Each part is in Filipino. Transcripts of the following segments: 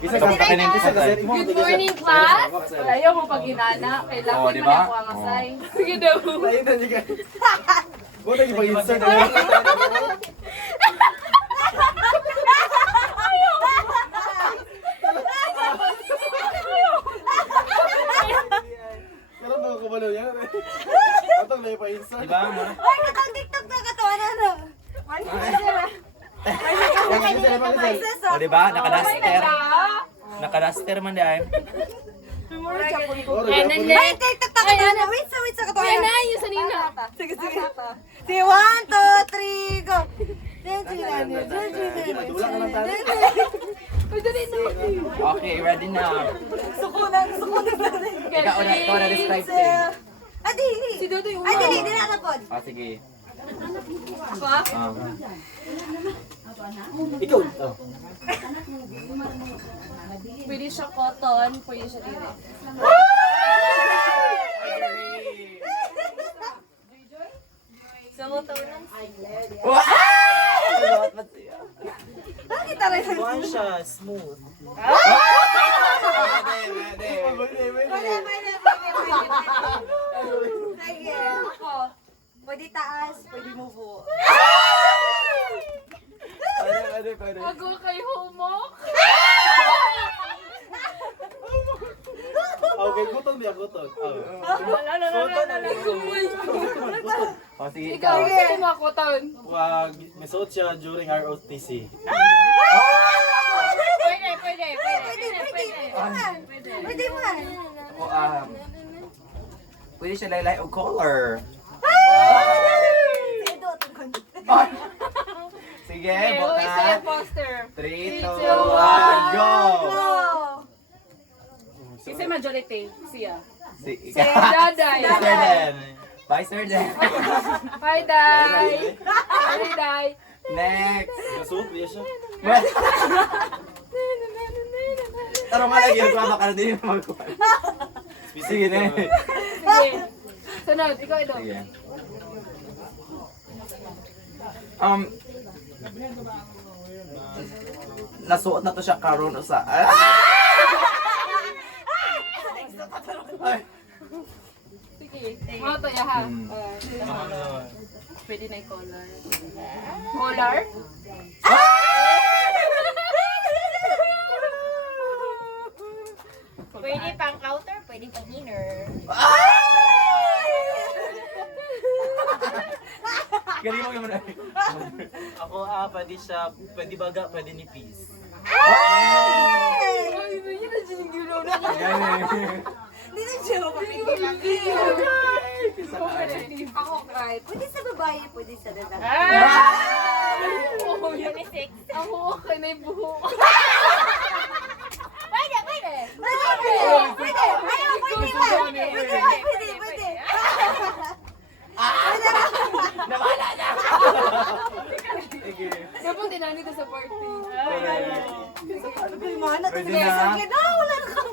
Good morning, class! Ayaw mo pag ginana. Kailangan man diba? ako ang asay. Sige daw. Buta yung pag-insert. Pero nakakabalo yan. Atang na yung pa-insert. Diba? Ay, katang TikTok na katawa na no. O diba? Nakadaster. Nakadaster man dahil. Ay, TikTok na katawa na. Wait sa katawa Kaya na. na yung sanina. Sige. Sige, 1, 2, 3, go. Okay, ready na. Sukunan. Ikaw na describe thing. Ah, dili. Si Dodo yung Ay, dili na na pod. Sige. pa. Ikaw. Pwede siya cotton, pwede siya dire. Sa motor lang. Bakit taray? Buwan siya, smooth. Pwede. Sige. Ako. Pwede taas, pwede mubo. Pwede. Ako kay humok. Okay, gutom niya, gutom. O sige, Ikaw, ikaw. gusto mo cotton. Wag, may suot siya during ROTC. Pwede man. O, pwede siya laylay o color. Sige, Okay, who is the buka. imposter? 3, 2, 1, 2, go! Kasi majority, siya. Si Daday. Sir Den. Bye, Sir Den. Hi, Day. Hi, Day. Next. Nasuot niya siya. Taro nga lagi yung baka na din magkuhan. Sige na. Sige. Sunod, ikaw ito. Sige. Nasuot na to siya karon sa. Ay. Sige. Mga to, yaha. Hmm. Pwede na yung color. Color? Pwede pang outer, pwede pang inner. Galing mo naman. Ako, pwede siya, pwede baga, pwede ni peace. Ay, yun na siya yung ginaw na. Dito siya mapapigilan. Ako cry. Pwede sa babae, pwede sa lalaki. Unisex. Ako okay na yung buhok. Pwede. Ayaw, pwede man. Pwede. Nawala na. Sige. Dapat dinani ko sa party. Mana to Pwede sa na. akin. Wala na kang.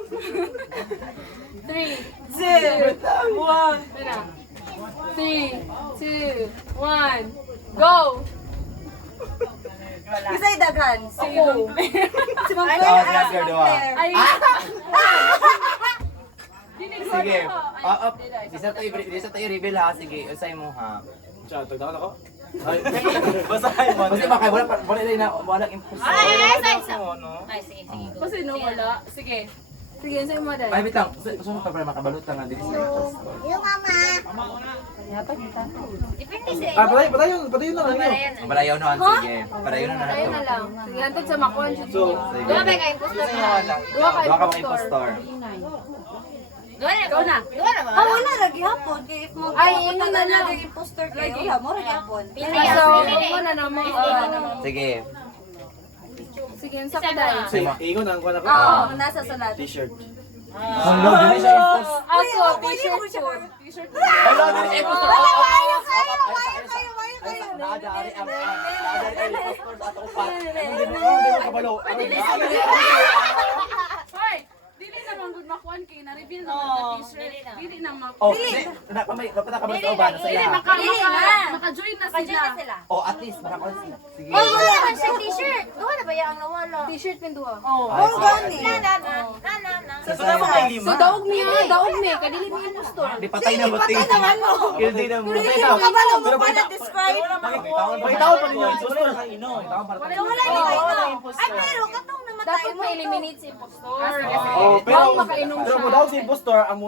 3, 0, 1. Tara. 3, 2, 1, go! Isa daghan. Ako. Si Ma'am Oh, Claire. si Ma'am Claire, diba? Ay, dinig ko Sige. na. Isa to i-reveal ha. Sige, usay mo ha. Siya, tagdakan ako. Ay, basahin mo. Kasi baka wala na walang impulso. Kasi no, wala. Sige. Sige, sa'yo mo dahil. Ay, bitang. Gusto mo pa para makabalot na nga dito sa ito. Yung mama. Patayin na lang yun. Padayaw na. Sige. Padayaw na na Ayun na ito. lang. Sige, hantod sa makuhan. So, Sige. Duha ba kayo impostor na? Duha ka Duha ka mga impostor. impostor. Ikaw na. Ah, wala lagi hapon. Kaya if mo Ay, ingon na lang. lagi impostor kayo. Wala mo lagi hapon. So, mo na naman. Sige. Sige, sa kadal. Sige mo. ingon ang kuha na ko. Oo, nasa salat. T-shirt. Hello, dili siya impostor. Ako, t-shirt ko. T-shirt ko. Hello, dili siya impostor. Kayo. Naadari ang impostor sa atong upat. Hindi mo kabalo. Hoy! Dili na naman good makuan kay na-reveal naman na t-shirt. Dili na mak. Oh, nakamay sa uban sa Dili, iya. Maka-join na Kadyo na sila. sila. Oh, at least makakuha sila. Sige. Oh, wala man siya t-shirt. Duha na ba yung ang nawala? T-shirt pin duha. Oh, Ay, gani. sige. Na. Sa naman kay lima. So daog mi, kadili mi impostor. Di patay na ba ting? Guilty na mo. Kabalo mo pa na-describe. Pakitawon pa ninyo. Gusto na kainom. Wala ni kayo. Ay, pero katong namatay Dapat mo. ma-eliminate si impostor. Oh, pero Bawal makainom pero siya. mo daw si impostor ang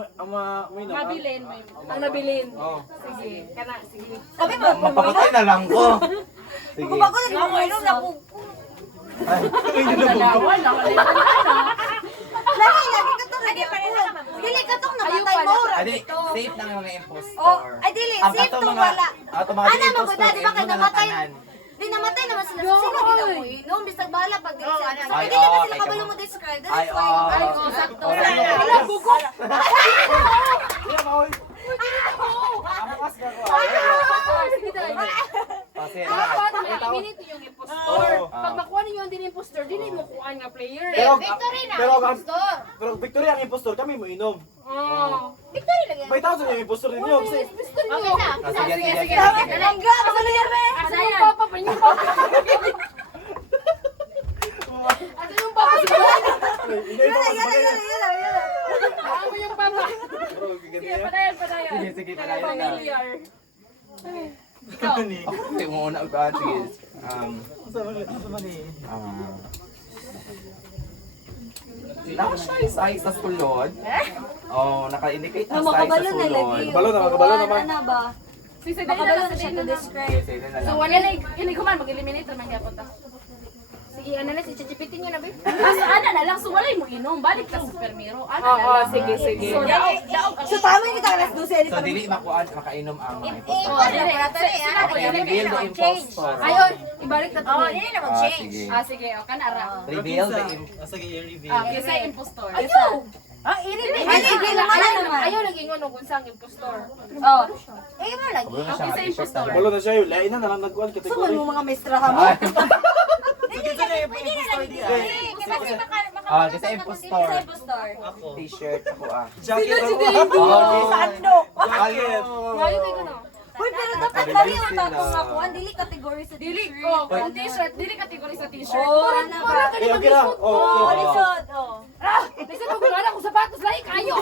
may na. Mabilin. Ang nabilin. Oh. Sige, kana, sige. Sabi mo, Mapapatay na lang ko. Sige. bago na nag-inom na po. Nalawan, nakalimutan na. Lagi katong nag-inom. Dili katong namatay mo. Adi, safe na nga mga Oh, impostor. ay dili, Ang safe atong tong mga- wala. atong mga Ana, impostor, mabuda, di ba kay inom na namatay? tanan. Di namatay naman sila. So, sino kita mo inom? Bisag bahala pag dili sila. So, Ay, dili na oo, sila teka kabalo mo. mo describe. Ay, That's why. oo. Ay, oo, sakto. Wala, bugok. Sige talaga. Kasi Dapat ma-eliminate yung impostor. Oo. Pag makuha ninyo ang din impostor, dili mo kuha nga player. Pero Victory na. pero Impostor. pero victory ang impostor kami mo inom. Oh. Victory lagi. May tao sa yung impostor ninyo kasi Gusto niyo. Okay na. sige, sige. Langga, masaluyan mo. Asa yung papa pa niyo papa? Asa yung papa? Ano yung papa? Sige, padayan. Sige, sige, Kaya padayan na. familiar. Ikaw. Okay, muna ko. Sige. Sila size sa sulod. Oh, naka-indicate ang size sa Makabalo na lagi. sulod. Kabalo na, kabalo naman. Ano ba? Sige, Makabalo na dali siya na to lang. describe. Sige na So, lang. wala na, hindi ko man, mag-eliminate naman yapon ta. Sige, ano na, si chichipitin nyo na, babe. Asa, ana na lang, so walay mo inom, balik ka sa permero. Ana na lang. sige, sige. So, daog. So, tama yung kita alas 12. So, dili makuha, makainom ang mga impostor. Oh, dili. Okay, reveal the impostor. Ayun, ibalik na to. Oh, hindi na mag-change. Sige. Sige, o, kanara. Reveal the impostor. Sige, i-reveal. Isa impostor. Ayaw! Ah, i-reveal. Ay, i-reveal naman naman. Ayaw lagi nga nung unsang impostor. Oh. Eh, mo lagi. Kabalo na siya, Isa impostor. Kabalo na siya yun. Lain na lang nagkuhan Suman kategory. mo mga mestra mo. Ay, Pwede na lagi. Kasi Ah, kasi impostor. Kasi impostor. Ako. T-shirt ako ah. Jacket ako. Oh, Sando. Jacket. Ayaw kayo na. Uy, pero dapat kami yung tapos ako. Dili category sa Dili t-shirt. ko, kung t-shirt, dili kategory sa t-shirt. Oh, Para ano para ba? ka Eh, okay lang. Oh, Oh, okay. lisod. Oh. Kasi kung wala ko sapatos, lahi kayo.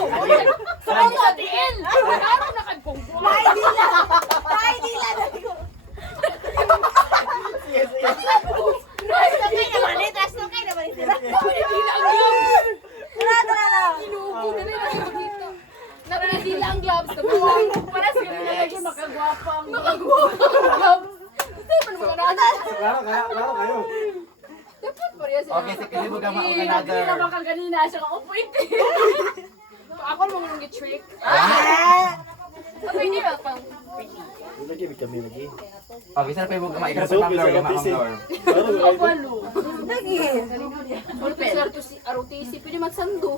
Sa ako sa tiil. Araw na kagpungko. Ay, dila. Ay, dila. Inuubo na nila yung makita. Napinadila ang gloves. Para sa ganun na lagi makagwapang. Makagwapang gloves. Saan mo naman Klaro kayo. dapat pa rin Okay, sige, hindi mo gama Hindi another. na makaganina siya ka. Oh, pwede. Ako mo nang trick. Okay, hindi ba pang Lagi, kami lagi. Okay, saan pa yung gama? Ikaw sa Tumblr, gama ang floor. Klaro kayo. walo? Lagi. Pwede sa ROTC, pwede magsando.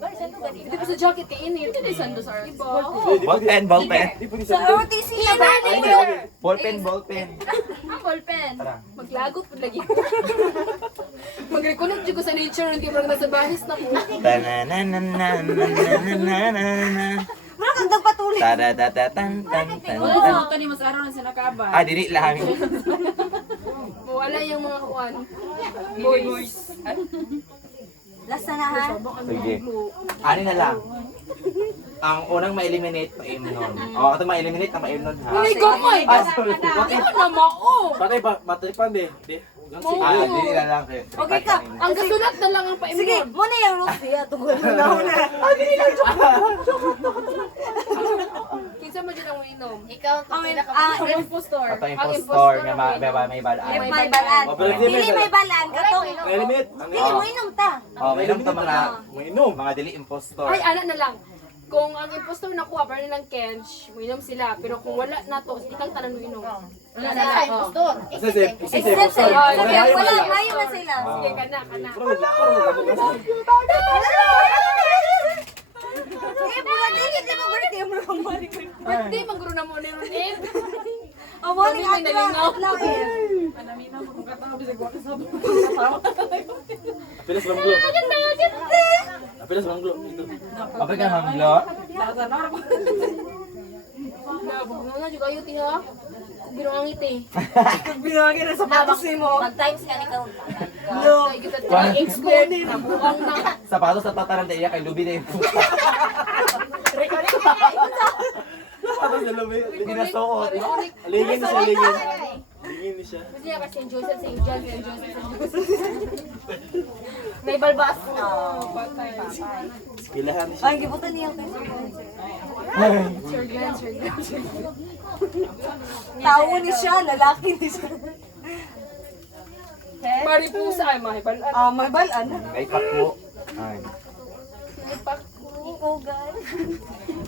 Hindi pa sa jacket kainin. Hindi sando sa ROTC. Ballpen, ballpen. Di po ni Sa sa OTC na ba? Ballpen, ballpen. Ang ballpen. Tara. Maglagot po lagi. Mag-reconnect dyan ko sa nature. Hindi mo lang nasa bahis na po. Wala kang nagpatuloy. Tadadadatan. Ito ni mas araw na sinakaba. Ah, dili lang. Wala yung mga kuwan. Boys. Last na ha. Sige. Ano na lang? Ang unang ma-eliminate, ma-imnon. O, ito ma-eliminate na ma-imnon ha. Hindi ko mo eh. Ah, sorry. Hindi ko na mao. Patay ba? Matripan de. Di. Oo. Ah, dili na lang. Okay ka. Ang kasulat na lang ang paimnon. Sige, muna yung rules niya. Tungkol mo na una. Kinsa mo dyan ang uinom? Ikaw, Ang impostor. Ito impostor nga may balaan. may balan. Oh, pero di Dili may balan. Katong. Elimit. Dili mo inom ta. Oh, may inom to mga Mainom. mga dili impostor. Ay, ano na lang. Kung ang impostor nakuha, parang nilang Kench, uinom sila. Pero kung wala na to, itang tanan mo inom. Wala na lang. Impostor. Kasi Except sa Oh, Sige, sige, wala. sige. Mayo na sila. Sige, kana. Eh, mga dili di mo birthday mo lang balik. Birthday, maguro na mo ni Ronel. Oh, morning Kami may nalinaw. atla eh. Pilas lang bro. Pilas mang glo ito. Apa ka hanglo? Nabog na juga yun, tiha. Kung binuang iti. Binagay na sapatos mo. Mag-times ka ni ka. No. Kita tayo X squared. Nabuang na. Sapatos sa tataran da iya kay lubi na yung Sapatos na lubi. ginasuot. Lingin siya, lingin. Lingin ni siya. Kasi niya kasi St. Joseph, St. John, St. Joseph, St. Joseph. May balbas. Kilahan ni siya. Ay, gibutan niya kay Sir Glenn, Sir Glenn, Sir Glenn. Tao ni siya, lalaki ni siya. Maripusa ay mahibalan. Ah, may balan. May pakbo. Ay. Ikugan.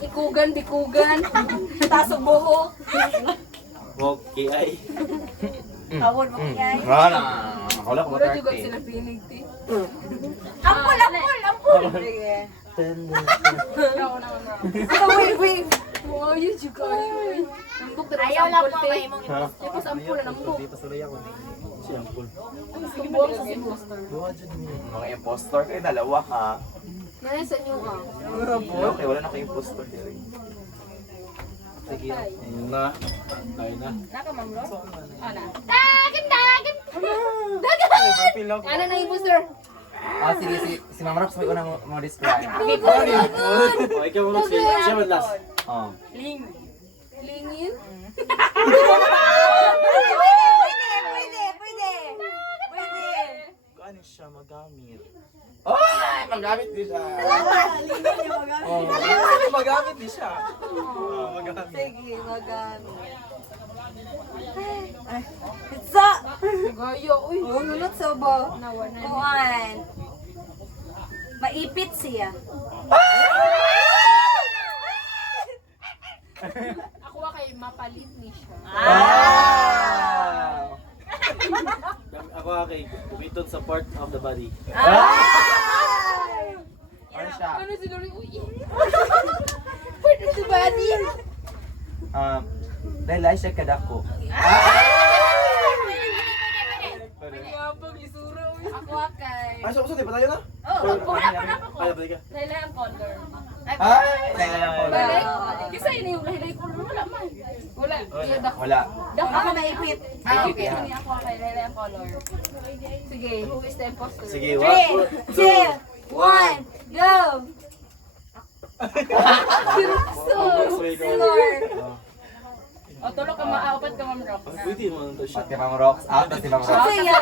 Ikugan, dikugan. Tasog buhok. Wag KI. Tawon mo kaya. Wala. Wala ko Mura juga matarte. sila pinig, ti. Ampul, ampul, ampul. Sige. Ikaw naman, bro. Ito, wait. Oh, yun juga. Nambok na Ayaw lang sampol, po te. may mong Yung sampol na nambok. Siya ang pool. Subuang sa imposter. Mga impostor kayo dalawa ka. Nanay sa inyo, ah. Okay, wala na kayo impostor diri. Sige. Ayun na. Ayun na. Nakamamlo? Ana. Pilaw ko. Ana na imposter. Ah, sige, si Ma'am Rox may unang mo describe. Oh, ikaw mo siya man last. Oh. Lingin. Pwede. Gaano siya magamit? Ay, magamit din siya. Oh. Magamit din siya. Magamit. Sige, magamit. Ay, pizza! Gaya, uy. Oh, nulot sa ba? Nawa na. Kuhan. Maipit siya. Ako kay mapalit ni siya. Ah! Ako kay kumiton sa part of the body. Ano siya? Ano si Lori? Uy. Pwede si Buddy. Dahil siya kadako. Mapag isura, uy. Ako kay... Ay, so di pa tayo na? Oh, wala pa na ako. Ay, balik ka. Laila ang color. Ay! Balik? Kasi yun yung lailay color. Wala man. Wala. Iya, dako. Wala. Dako. Ako maipit. Okay. Ako kay Laila ang color. Sige, who is the imposter? Sige, 3, 2, 1, go! Score! O, tulog ka maapat ka, Ma'am Rox. Pwede mo nang to siya. Pati Ma'am Rox. Out na si Ma'am Rox. Ano yan?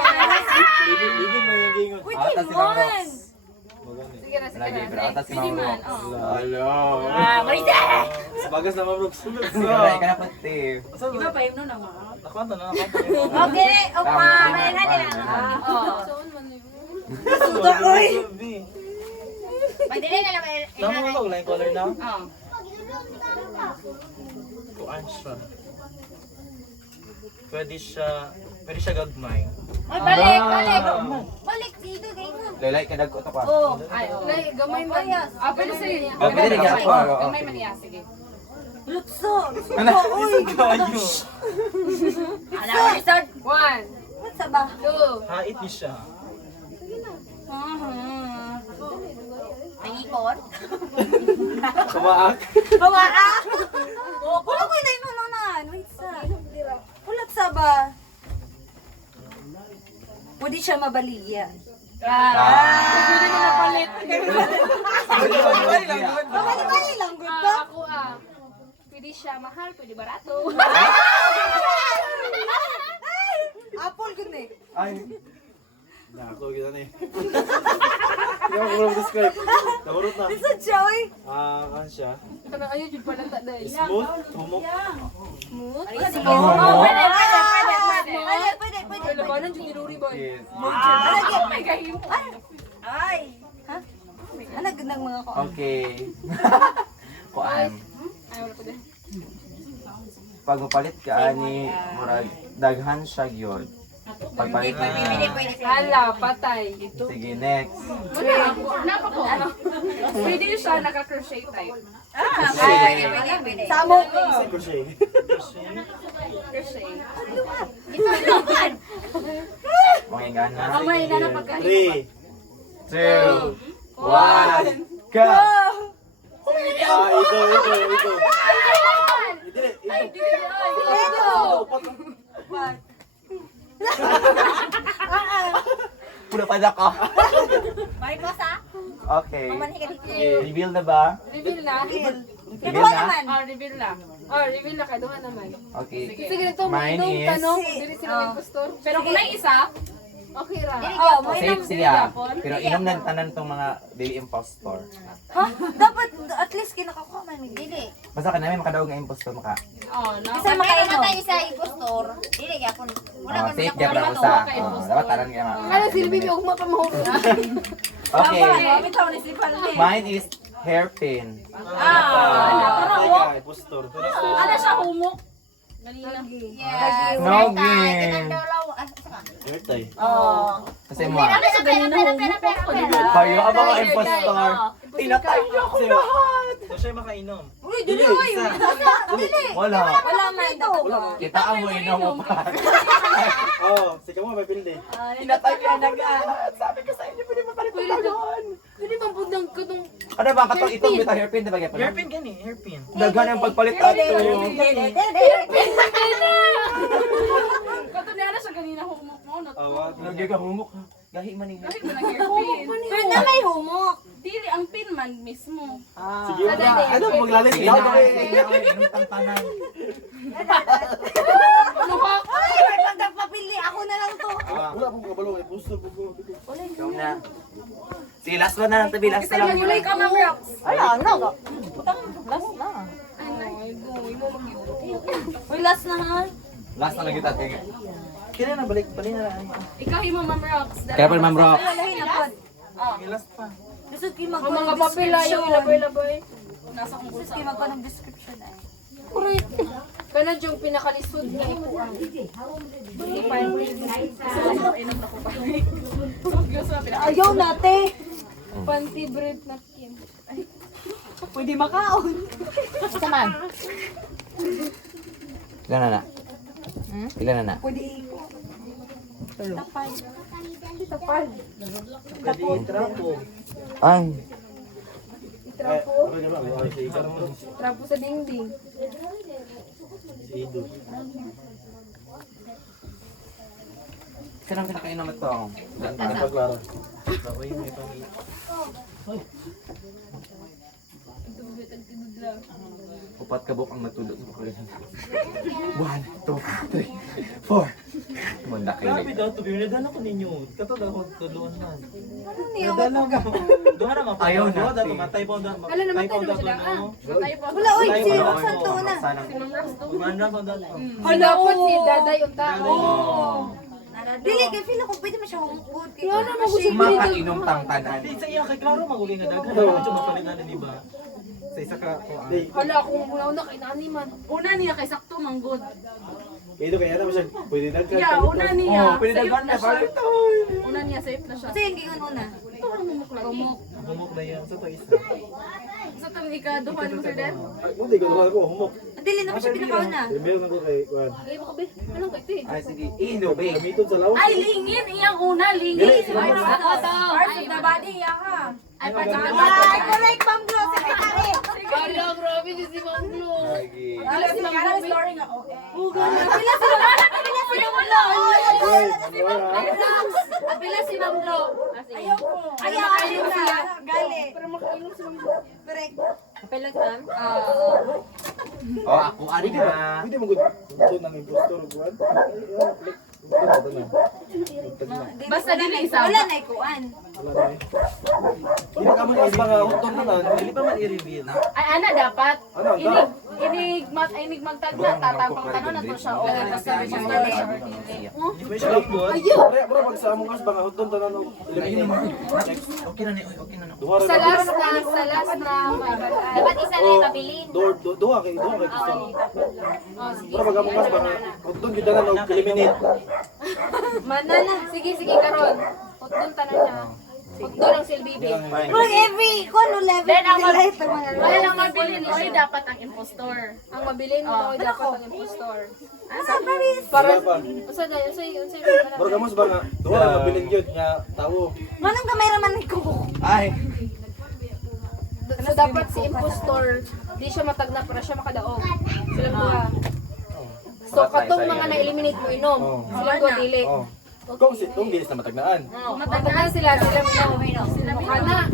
Ligin mo yung gingon. Out na si Ma'am Rox. Magani. Sige na, sige Lagi, na. pero atas si Sige Ma'am man, Rox. oo. Hello. Marisa! Sa bagas na mabrog. Sulod Sige na, ikaw na pati. Iba pa yun nun, ama. Nakwanta na, nakwanta. Okay, opa, malingan nila. Oo. Soon man yun. Suda, oy! Pwede rin alam, Tama mo ba? Line color na? Oo. Kuan siya. Pwede siya gagmay. Oy, balik! Balik dito, kayo mo. Lelay, kadagko to pa. Oh, Ay, lay, gamay man. Ah, pwede sa'yo. Oh, pwede rin ako. Gamay man niya, sige. lutso! Ano? Ganyo. Ano, resort? 1, Ba't sa ba? 2, Hait ni siya. Nangipon? Kumaak. Bawa Wala ko yung nununan. Wait sa. Ulat sa ba? Pwede siya mabaligya. Pwede na napalit. Mabali lang, good ba? Ako pwede siya mahal, pwede barato. Apple, good eh. Ay, Ako, kita na eh. Hindi ako kurang describe. Nakurot na. Isa siya, oy. Kan siya. Ano, ayun, yun pala ta dahil. Smooth. Humok. Sige. Oh, pwede. Ay, labanan yung tinuri ba? yes. Ay, kahim. Ay. Ha? Ano gandang mga ko? Okay. Kuan. Ay, wala pa din. Pag mapalit ka ani, murag daghan siya gyud. Pagpalit na. Hala, patay. Sige, next. Napa ko. Pwede siya naka-crochet type. Pwede. Samo. Crochet. Crochet. Mga ingana. Kamay na 3, 2, 1. napagkahit. Ka. Ito. Pula pa na ko. Marcos ha? Okay. Mamanhi ka dito. Reveal na ba? Reveal na. Reveal Ikaw na? naman. Reveal na. Reveal na kayo naman. Okay. Sige, ganito, Mine mainom is- tanong, dili sila may impostor. Pero kung may isa, okay ra. Oh, mo Safe siya. Pero inom ng tanan tong mga dili impostor. Ha? Dapat at least kinakakuha man may dili. Basta ka namin makadaog nga impostor maka. Isa makainom. Kaya isa impostor. Dili gyapon. Wala Oh, man safe makakuha. gyud ra usa. Dapat tanan nga. Ano silbi mo ugma pa mo. Okay. Bitaw ni si Palme. Mine is hairpin. Impostor. Ano siya humok? Yes. Nogi. Hairtie. Oh. Kasi mo. Pera. Kayo ang mga impostor. Tinatay niyo ako lahat. So siya makainom. Uy, dili oy. Dili. Wala. Wala man daw. Kita ang mo inom mo pa. Oo, sige mo, may pilde. Tinatay niyo ako lahat. Sabi ko sa inyo, pwede mapalitan yun. Dili man pundang ka tong Ano ba, katong itong bita hairpin, diba? Hairpin gani, hairpin. Dagan ang pagpalitan to. Kato niya na siya ganina humok mo. Awag. Lagi ka humok. Gahi man niya. Kahit mo nang hairpin. Pero na may humok. Dili ang pin man mismo. Sige mo na. Ano, maglalis Sige daw na, kami. sige na, inom tantanan. Ay, magpapili ako na lang to. Wala akong kabalo, impostor po ko. Ikaw na. Sige, last one na lang tabi. Last na lang. Mulay ka mang rocks. Wala na. Last na. Uy, last na ha. Last na lang kita. Tingin. Kailan na balik na lang. Ikaw himo mang rocks. Kaya pa Ma'am Rock. Wala hinapod. Last pa. Gusto ko ang mga papel yung ilaboy-laboy. Nasa kong Gusto bulsa. ko magpa ng description ay. Correct. Kana yung pinakalisod nga ikuan. Ayaw nate. Panty brief napkin. Pwede makaon. Ilan na na? Ilan na na? Pwede iko. Tapay. Tapal. Pwede trapo. Ay. Trapo. Si Ika naman. Trapo sa dingding. Si Ido. Kanang pinakainom ito. Ano pa, Clara? Ako yung may pang Upat ka buk ang matulog. 1, 2, 3, 4. Munda kayo. Grabe daw, to be nadala ko ninyo. Kato daw ako tuluan man. Ano niya? Nadala mo. Duha na mapagawa. Ayaw Duha daw, natin. matay po daw. Kala naman tayo naman sila. Matay pa. Wala oy, Tayo si ba? Roxanne to na. Si Ma'am Rox to. Kumanda pa daw. Dapat si Daday yung tao. Dili kay feel ko pwede mo siya humukod. Yan naman ko si Makainom tang tanan. Hindi, sa iya kay Claro maguli nga daghan. Ano siya mapalitan di ba? Sa isa ka ko. Hala, kung una kay nani man. Una niya kay sakto manggod. Ito kaya naman siya. Pwede daghan. Yeah, una niya. Oh, pwede safe dagan na na siya. palitan. Una niya safe na siya. Kasi yung gingon una. Ito ang humok lagi. Humok na yan. Sa to isa. Sa tong ikaduhan mo sir Den. Ay, hindi ko naman ako humok. Dili naman siya pinakauna. Meron ako kay Juan. Ay, makabi. Anong kay ti? Ay, sige. Ino, babe. Gamiton sa lawas. Ay, lingin! Iyang una, lingin! Ay, Parts of the body, iya ka. Ay, parts of the body. Ay, correct Ma'am Glo, secretary. Hala, grabe si Ma'am Glo. Sige. Alam si Ma'am Glo, story nga. Pila sila. Pila sila wala. Apila si Ma'am Glo. Ayaw ko. Ayaw siya. Gali. Para makainom si Ma'am Glo. Correct. Apila ka? Oh, ako ari na. Pwede mo gud. So nang impostor Juan. Basta din isa. Wala na ikuan. Hindi pa man mga utong na lang. Hindi pa man i-reveal. Ay, ana dapat. Ano, Inig magtagna, tatapang tanong na to siya. O, basta register na siya. Hindi pa siya lakbot. Bro, pag sa among kas baka utong tanan og eliminate. Okay na ni, okay na na. Duha ra Sa na. last na. Dapat isa na yung mabili. Duha kay gusto. Bro, pag among kas baka utong gid tanan og eliminate. Manana. Sige, karon. Putdon tanan niya. Putdon ang silbibi. Kung every, kung ano level, Then, ang light ng mga Wala lang mabilin. Oy, dapat ang impostor. Ang mabilin mo dapat ang impostor. Sa Paris. Para pa. Usa dayon, unsay Bro, kamos ba nga duha ra mabilin gyud nga tawo. Manong kameraman ko. Ay. So dapat si impostor, di siya matagna para siya makadaog. Silang duha. So katong mga na-eliminate mo inom. Silang duha dili. Oh. Kung dinis na matagnaan. Matagna sila, silang inom. Kana.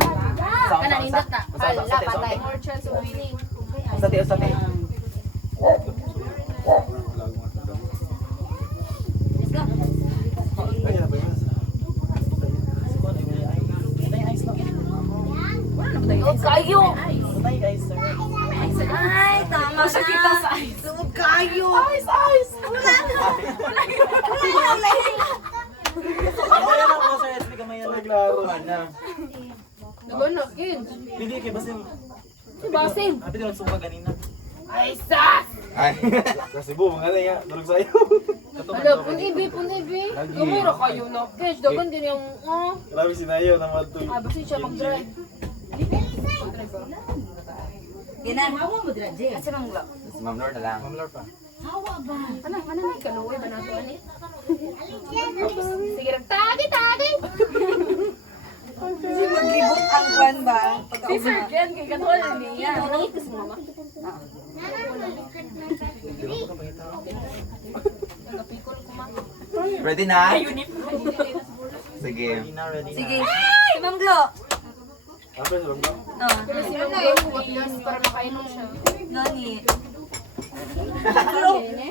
Kana nindot na. Hala, patay. More chance of winning. Sate. Kaya na ba yun? Oh, kayo! Ay, tama na. kita sa ice. Tuwag kayo. Naglaro na. Diba na, kids? Hindi kay Basim. Si Basim. Abi din suka kanina. Ay, sas! Ay. Sa Cebu mga na ya, durog sayo. Ala, pun-ibi. Kumura kayo na. Kids, dagan din yung, Grabe sinayo na madto. basta siya mag-drive. Ginan. Kasi manglo. Si Ma'am Lord na lang. Mamlar pa. Ano na, kaluwi ba nato, ani? Sige, tagi! Kasi maglibot ang kwan ba? Si Sir Ken, kay katol niya. Nangit kasi mama. Nagapikol ko, ma. Ready na? Sige. Sige. Si Manglo. Apa sa bangka? Oh. Pero si Mama yung podcast para makainom siya. Gani.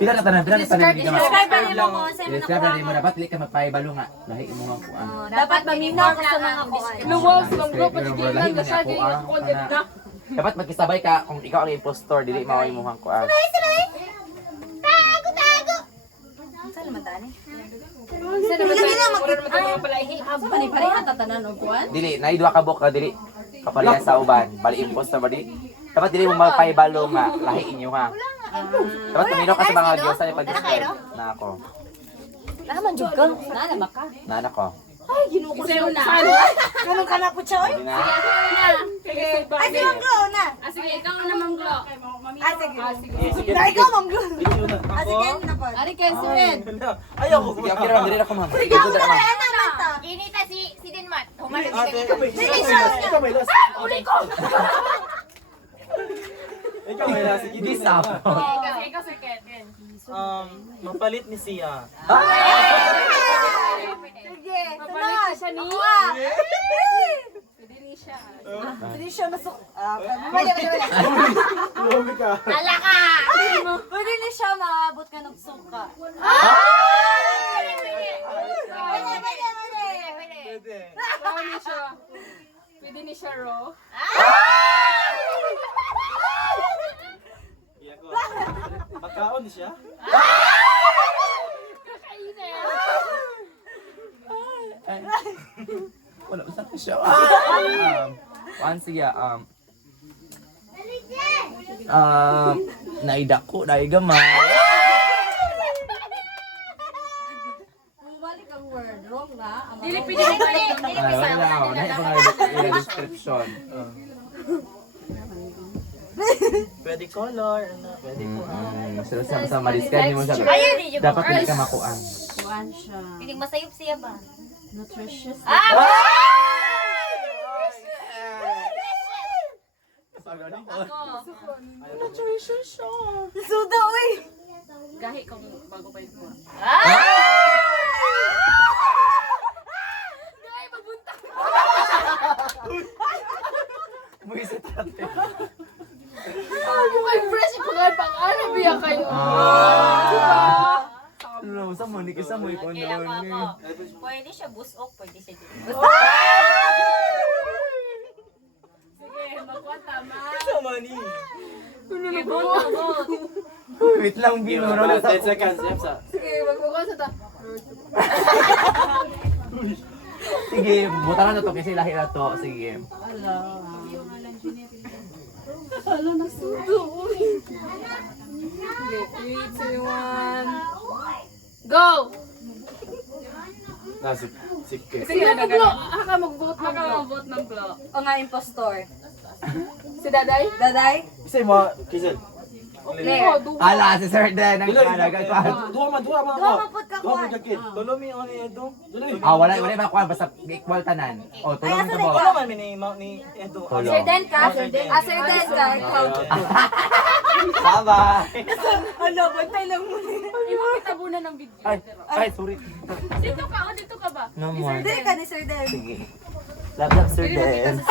Pila na tanan. Describe pa rin mo kung saan mo Describe nakuha na mo dapat dili ka magpaibalo nga. Lahi mo nga kuan. mo. Dapat maminaw ka sa mga kuhan. Luwas lang bro, Pero pati lahi na man siya, ako di ah. ako na. Dapat magkisabay ka kung ikaw ang impostor, dili mao imong kuan. Saan naman tani? Isa naman tayo, puro naman tayo mga palaihi. Pari-pari tatanan og kuan. Dili nay duha ka buk ka dili. Kapalian sa uban, bali impostor ba di? Dapat dili mo magpaibalo nga lahi inyo ha. Dapat tumino ka sa mga Diyos sa pag-describe na ako. Naman jud ka. Nana baka. Na ko. Isa na. Ganun ka na po siya, oy. Hindi na. Ay, si Manglo na. Sige, ikaw na manglo. Sige. Na ikaw, Manglo. Video na. Sige, na po. Ari kay Suen. Ayaw ko. Sige, okay ra dili na ko ma'am. Sige, Ikaw good na ma'am. yan naman ta. Inita si Dinmat. Humalik Ate, Ikaw may last. Uli ko! Ikaw may last. Hindi sa. Ikaw Sir Ken. Mapalit ni Sia. Sige, Mabalik sunod. siya ni. Ako ah. Pwede ni siya. Hindi siya masuk... Mali. Lumi ka. Pwede na siya maabot ka ng suka. Pwede. Raw ni siya. Pwede ni siya raw. Iya ko. Makaon siya. Wala usap ko siya. Once siya naidako naigama. Bumalik ang word. Wrong na. Dili pwede ni balik. Wala, nahi pa nga description. Pwede color. Pwede ko. Sama-sama describe mo siya. Dapat hindi ka makuan. Kuan siya. Piling masayop siya ba? Nutritious. Suda, uy. Gahi kung bago pa yung kuha. Muisip natin. Ay, fresh ko nga pang ano biya kayo. Ano, sa mo, ni kisa mo ikaw noon. Pwede siya busok, pwede siya dito. Sige, magkuha tama. Sama ni. Sige, vote. Wait lang, binuro na 10 seconds. Epsa. Sige, magbukas na ta. Sige, butaran na to kasi lahi na to. Sige. Hala, nasudo. Okay, 3, 2, 1. Go! Nasip. Sige. Sige, mag-blow. Haka mag-vote Haka mag-blow. ang vote ng block. O nga, impostor. Si Daday? Daday? Isa mo, Kizel. Ala, si Sir Den ang kalagay ko. Duha man. Duha man pud ka Duha kuan. man jacket. Tulo mi on Edo. Wala ba kuan basta equal tanan. O, tulong Ay, nito asa mo. Tulo man ni Edo. Tulo. Sir Den ka? Sir Den. Sir Den ka. Ikaw. Tama. Hala, bantay lang mo. Imo kitabunan ng video. Ay, sorry. Dito ka, o dito ka ba? Naman. Sir ka ni Sir Den. Sige. Love Sir Den.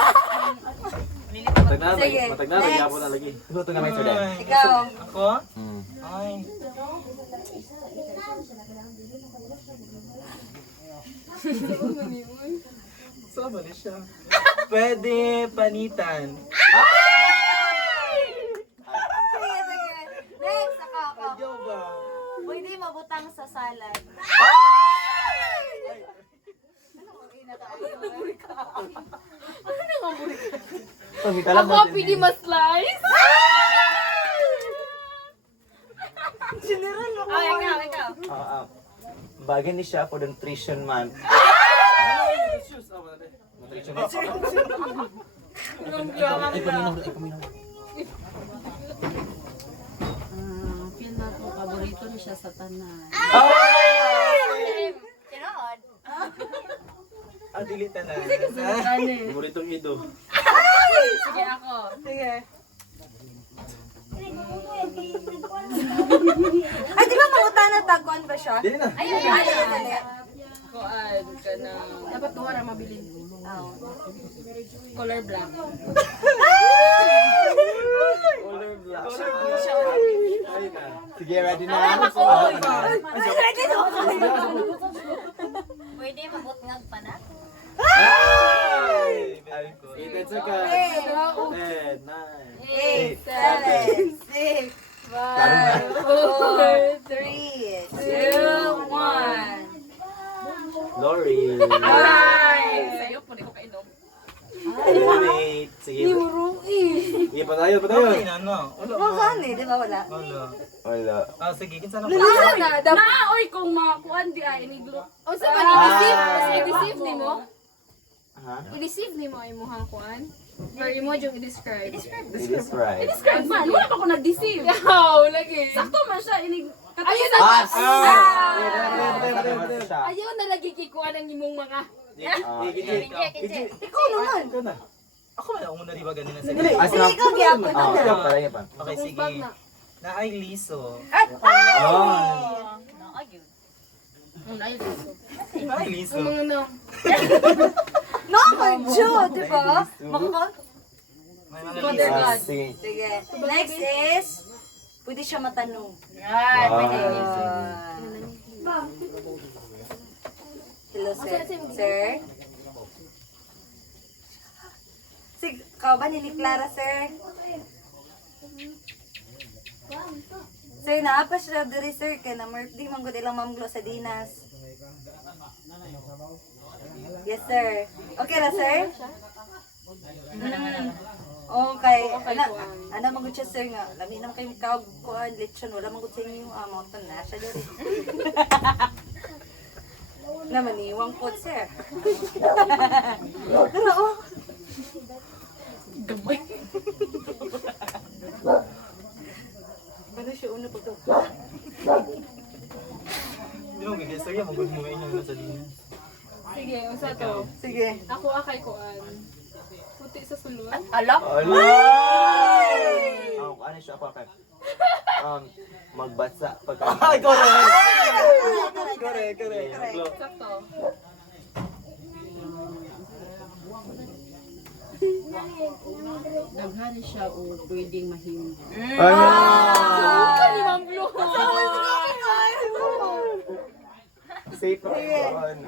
Sige. Matag na, yapo na lagi. Luto naman Sir Den. Ikaw. Ako? Mm. Ay. Sama na siya. Pwede panitan. Sige, sige. Next, ako. Ayaw ba? Pwede mabutang sa salad. Ako ang pili mas slice. General mo. Ay, ikaw. Bagay ni siya for the nutrition month. Nutrition month. Feel na ko, paborito ni siya sa tanan. Tinood. Dilitan na. Muritong ido. Sige ako. Sige. Ay, di ba mabutan na tagkuan ba siya? Dili na. Ayun, dali. Kuan ka na. Dapat duha ra mabili. Color black. Color black. Sige, ready na? Pwede mabutngag pa na? Ay! Very good. 8 seconds. 10, 9. 8, 7, 6, 5, 4, 3, 2, 1. Lori. Sa'yo po, di ko kainom. Wait. Sige. Sige, patayo. Okay na, no? Wala ni, di ba wala? Wala. Wala. Sige, kinsa na Naoy kung makuan di ay iniglo. O sa man, i-deceive ni mo? Ha? I-deceive ni mo ay muhang kuan? Or imo yung i-describe? It is right. Describe man, wala pa ko nag-deceive. Yaw, lagi. Sakto man siya inig. Ayun na. Ayaw na lagi kikuan ang imong mga. Ikaw naman. Ikaw na. Ako na una di ba ganina sa Sige, ikaw gyapon. Okay, sige. Na ay liso. Ay! Na ay liso. Ang mga no. No, my God, di ba? Makaka... May mga Mother liso. God. Sige. Sige. Next is, pwede siya matanong. Yan, pwede. Hello, sir. Sir? Sige, ikaw ba nili Clara, sir? Sir, naapa siya diri, sir. Kaya na di man gud ilang mamglo sa dinas. Yes, sir. Okay na, sir? Okay. Ana magud siya, sir, nga. Lami naman kayo kawag kuan, lechon. Wala magud sa inyo. Mountain na siya diri. Namaniwang po, sir. Pero, oh. Gamay. Ano siya una pag Di mo gagawin sa'yo, magod mo ngayon yung nasa linya. Sige, unsa to? Sige. Ako akay kuan. Puti sa sulod. Alak? Ano siya ako kay? Magbasa pagka. Ay, correct! Correct. Sakto. Daghani siya o pwedeng mahimo. Ano ni Ma'am Blue? Safe pa yun.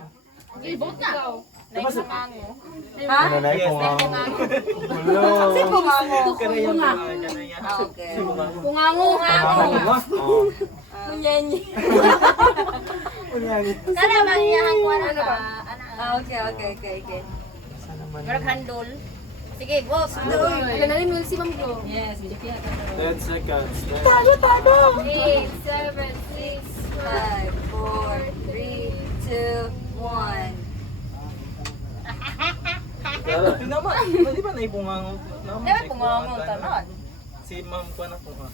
Ibot na. Ano na yung Hello. Kasi pumango. Kanaya nga. pa, kanaya. Okay. Pungango. Oh. Munyenyi. Sana maniyahan ko na ka. Okay. Garag handol. Sige, go. Ano na rin si Ma'am Blue? Yes, medyo kaya ka. 10 seconds. 10. 8, 7, 6, 5, 4, 3, 2, 1. Di naman, di ba naipungango? Dapat pumango, tanan. Si ma'am ko na po nga.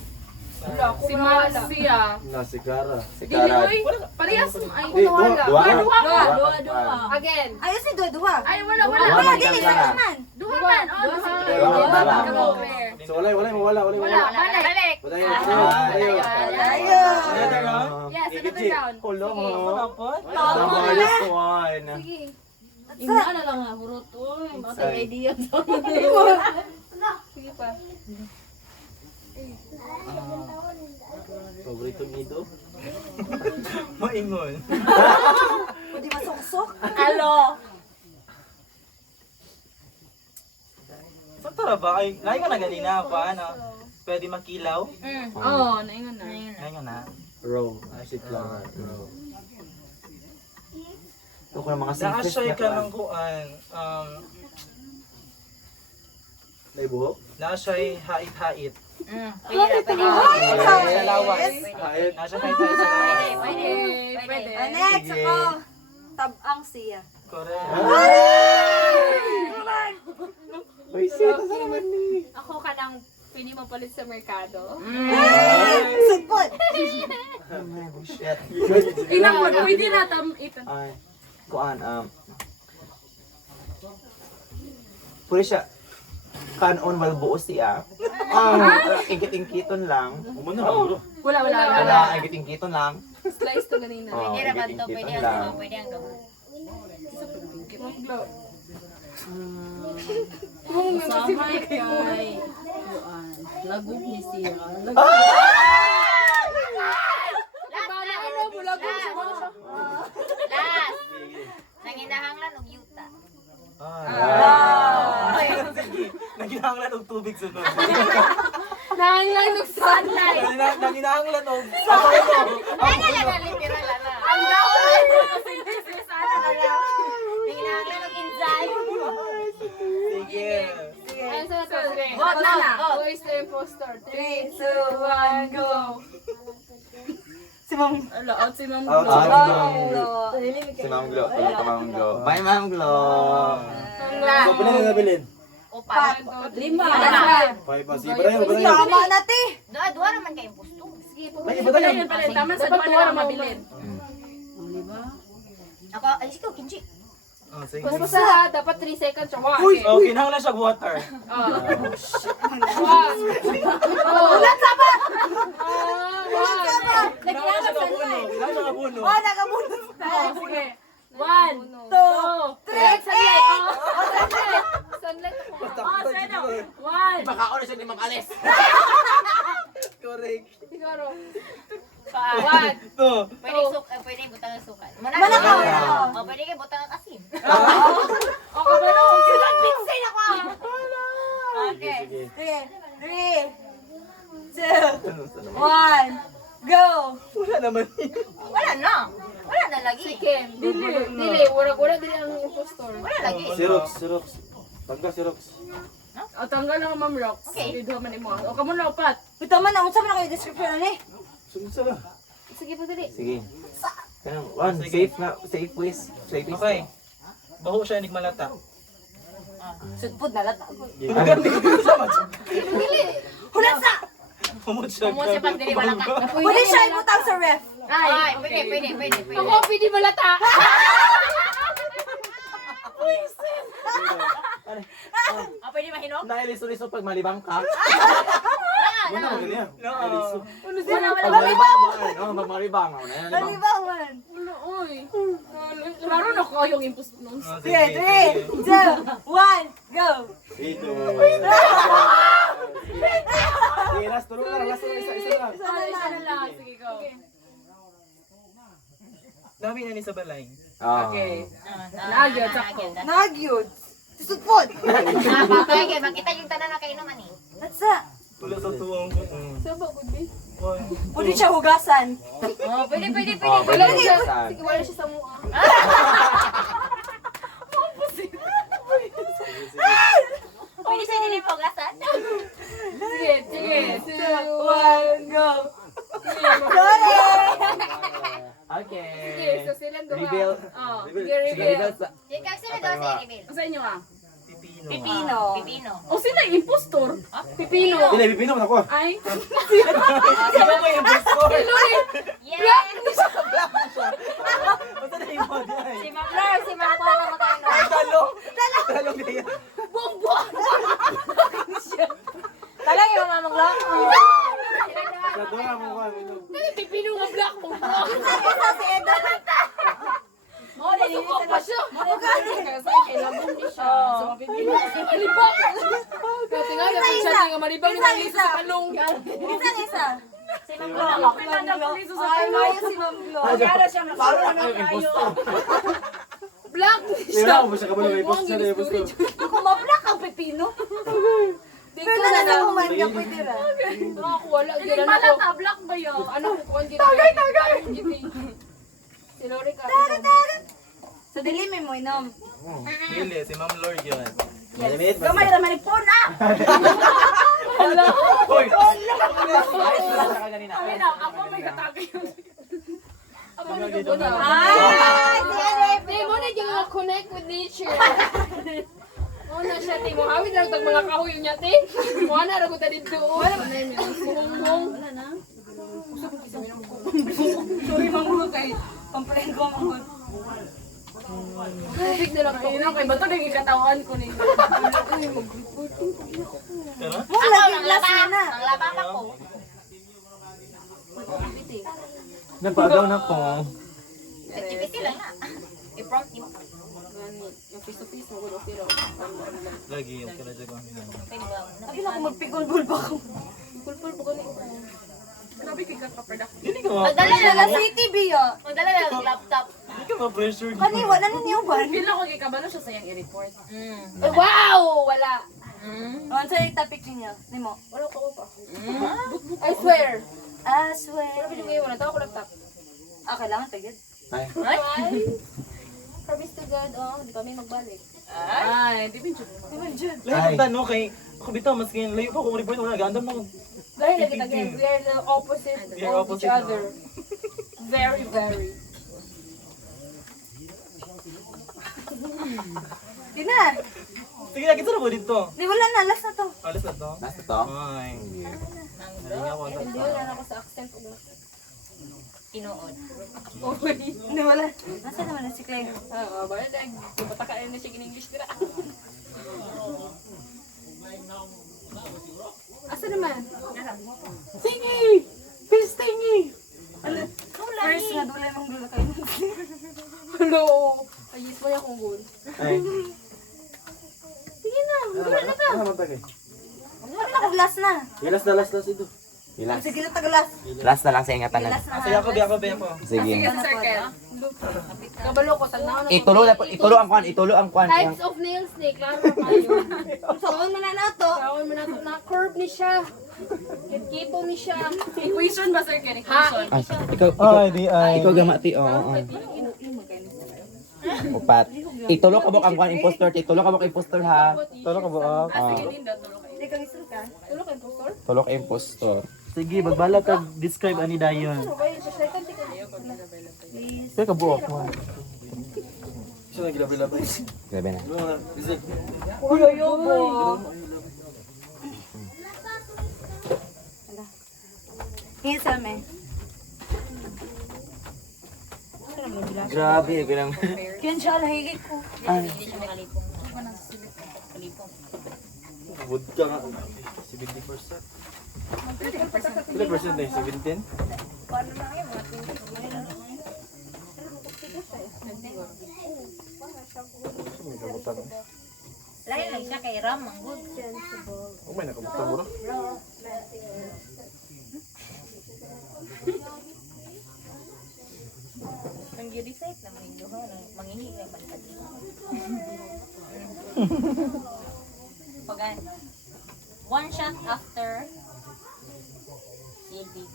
Si Marcia. Si Cara. Si Dili, Kara. uy. Parehas mo. Ay, Di, wala. dua. Dua. Again. Ayos si Dua. Ay, wala. Dua Wala, man dili, ka sa na. naman. Duha man. Oh, duha. Dua. Come on, Claire. So wala. Wala. Balik. Wala yun. Ayun. Another round? Yes, another round. Hulo mo. Tapos? Minus one. Sige. Ina na lang nga, hurot. Uy, matay idea. Sige pa. Paborito nido. Maingon. Pwede masuksok. Alo. Saan tara ba? Ay, lahi ka na ganina pa, ano? Pwede makilaw? Oo, naingon na. Ngayon na. Row. Sit lang. Row. Ito ko ng mga safest Naasay na ka ng kuan. May buhok? Naasay hait-hait. Sa lawas. Kahit. Naasay hait-hait sa lawas. Pwede. Next Sige. ako. Tabang siya. Correct. Uy, sino sa naman ni? Ako ka nang pili mo palit sa merkado. Sugpot. Oh, shit. Ilang mo, pwede na ito. Ay, kuan, pwede siya, kanon wal buo siya. Ingkit-ingkiton lang. Umuna ka, bro. Wala. Wala, ingkit-ingkiton lang. Slice to ganina. Oh, ingkit-ingkiton lang. Samay kay kuan. Lagog ni siya. Last. Nanginahanglan og yuta. Sige. Naginahanglan og tubig sunod. Nanganglan ng sunlight. Naginahanglan og abono. Literal na. Ang daway. Nanginahanglan og enzyme. Sige. Ayun sa nato. Vote na. Who is the imposter? 3, 2, 1, go. Si Ma'am. Ala, out si Ma'am. Ah, Oh, si Ma'am Glo. Tulog ka Ma'am Glo. Bye Ma'am Glo. So, bilhin na nabilin. Upat. 5. Five pa. Sige, barayo. tama na ti. Dua naman kay imposto. May iba tayo. Tama sa duwa na mabilin. Ako, ay sige, kinchi. Oh, sige. Basta ha, dapat 3 seconds siya. Uy! Oh, kinahanglan siya water. Ulat sa ba? Kinahanglan siya kabuno. Kinahanglan siya kabuno. Oh, nakabulot. Sige. 1, 2, 3, sunlight. Sunlight ako. 1. Pagkaon na siya ni Ma'am Alice. Correct. Siguro. 1. Two. Pwede butang ng sukat. Manakaw. O, pwede kayo butang ng asin. Okay ba no? Pixel ako. Okay. Sige. 3, 2, 1, go. Wala naman. Wala na. Wala na lagi. Second. Dili. Wala dili ang impostor. Wala lagi. Xerox. Tangga Xerox. O, tanggal lang ang Ma'am Rox. Okay. Dito man mo. O, kamo na upat. Ito man, ang unsa man ako yung description ni. Sumsa. Sige po dili. Sige. Kanang, one, safe na, safe ways. Safe ways. Okay. Baho siya inig malata. Sudpod na lata. Dili. Hulat sa. Humot siya. Humot siya pag dili malata. Pwede siya ibutang sa ref. Ay, pwede. Ako, pwede malata. Ah, pwede mahinog? Nailiso-liso pag malibang ka. Muna mo ganyan. Pag malibang mo, pag malibang. Malibangan. Uy. Laro na ko yung impostor nun. Sige, 3, 2, 1, go. Dito. Sige, last. Tulog na. Last na. Isa lang. Isa na lang. Sige, go. Dami na ni sa balay. Okay. Nagyod ako. Nagyod. Sudpod. Bakit? Makita yung tanan na kayo naman eh. That's sa. Wala sa tuwang. Saba, good day. Pwede siya hugasan. Oh, pwede. Oh, Wala pwede siya. hugasan. Sige, wala siya sa mukha. Pwede siya nilipogasan. Sige, 3, 2, 1, go. Sorry. Okay. Sige, so silang duha. Reveal. Oh, Reveal. sige, Sige, reveal. reveal sa... Sige, sino daw si reveal? Sa inyo ah. Pipino. Pipino. Pipino. O sila impostor? Pipino. Dili, pipino man ako. Ay. Sino mo yung impostor? Yeah! Basta na yung body ay. Si Ma'am Flor, si Ma'am Paul na magkano. Talong. Talong kaya. Talaga yung Ma'am Flor? Sa doon mo ka. Pipino nga black mo. Si Edo. Masuko pa siya. Kailangan din siya. So, pipino. Malibang. Kasi nga, dapat siya nga malibang yung naliso sa kalong. Isa. Si Ma'am Flor. Ay, Mayo si Ma'am Glo. Kaya siya Parang ay impostor. Black Wala ko ba siya kabalo may impostor na impostor. Ako ma-black ang pipino. Pero Pero na lang ako man ka pwede ra. Ako wala. Hindi Gilan pala ako. ka, black ba yun? Ano ko kuhan gito? Tagay! Si Lori ka. Sa dili may mo inom. Dili, si Ma'am Lord yun. Limit. Gamay naman ipon ah! Hoy! Ay na, ako may katagay yun. Ako nito na. Ay, si Ede. Di mo na yung connect with nature. Muna siya, ti mo hawid lang tag mga kahoy niya, ti. Muna na rago ta dito. Wala na yun. Buhong-buhong. Sorry Ma'am Glo kay complain ko Ma'am Glo. Tubig na lang to. Ayun, kay bato na yung katawan ko ni. Pero? Mo lagi glass na na. Nanglaba pa ko. Nagpagaw na ko. 50-50 lang na. I-prompt niyo. Yung face-to-face mo, gulo sila. Lagi yung kinadya ko. Pwede ba? Sabi na ako magpigol-gol ba ako. Kulpul po ganun. Grabe kay kakapadak. Hindi ka Magdala na Dala lang. City Bio. Magdala na lang laptop. Hindi ka ma-pressure. Kani wala na niyo ba? Hindi lang ako kay kabalo siya sayang i-report. Wow! Wala. Ano sa yung topic ninyo? Nimo. Wala ko pa. I swear. I Wala swear. pinong ngayon. Natawa ko laptop. Ah, kailangan tagid. Ay. Ay! Promise to God, di kami magbalik. Ay, di bin siya. Lahat ng tanong kay ako bitaw mas kayo layo pa kung report wala gandam na. Dahil lagi again, we are the opposite We are of each opposite now. other. Very, very. Di na. Sige na kita na po dito. Di wala na. Last na to. Alas na to. Last na to. Ay. Nalinga ko Hindi wala na ako sa accent. Inood. Di wala. Nasa naman na si Clay? Bala dahil, patakaan na siya in English nila. Asa naman? Tingy! Please, tingy! First nga dula mong dula kayo. Hello! Ayos mo yung kung Ay. Sige na, wala na ka. Ano man tagay? Sabi na kung last na. Last ito. Last. Sige na taga-last. Last na lang sa ingatan na. Last na. Say ako, be ako. Sige. Sige sa circle. Kabalo ko, tanaw na. Itulo ang kwan. Types of nail snake, klaro na kayo. Saan mo na na to? Kawin mo na ito, na-curve ni siya. Kito ni siya. Equation ba circle? Equation. Ay, ikaw gamati. Oo. Upat. Itulo ka bok ang kwan impostor. Itulo ka bok impostor ha. Talo ka ba? Sige din daw tulo kayo. Hindi kang isang ka. Tulog kayo, professor? Tulo ka impostor. Sige, magbalag ka describe ani dayon. Ano ba yun? Sa second, tika. Kaya ka buwak mo. Isa na gilabay-labay. Grabe na. Is it? Isa me. Grabe, ganang. Yan siya, nahigit ko. Hindi siya makalipong. Wood ka nga. 70%. Ilan percent na yung 17? May kabutan. Lain lang siya kay Ram. Ang good. Oh, may nakabutan mo na. Ang gi-recite na mga induha. Mangingi ng balikat. Pag one shot after CLBB.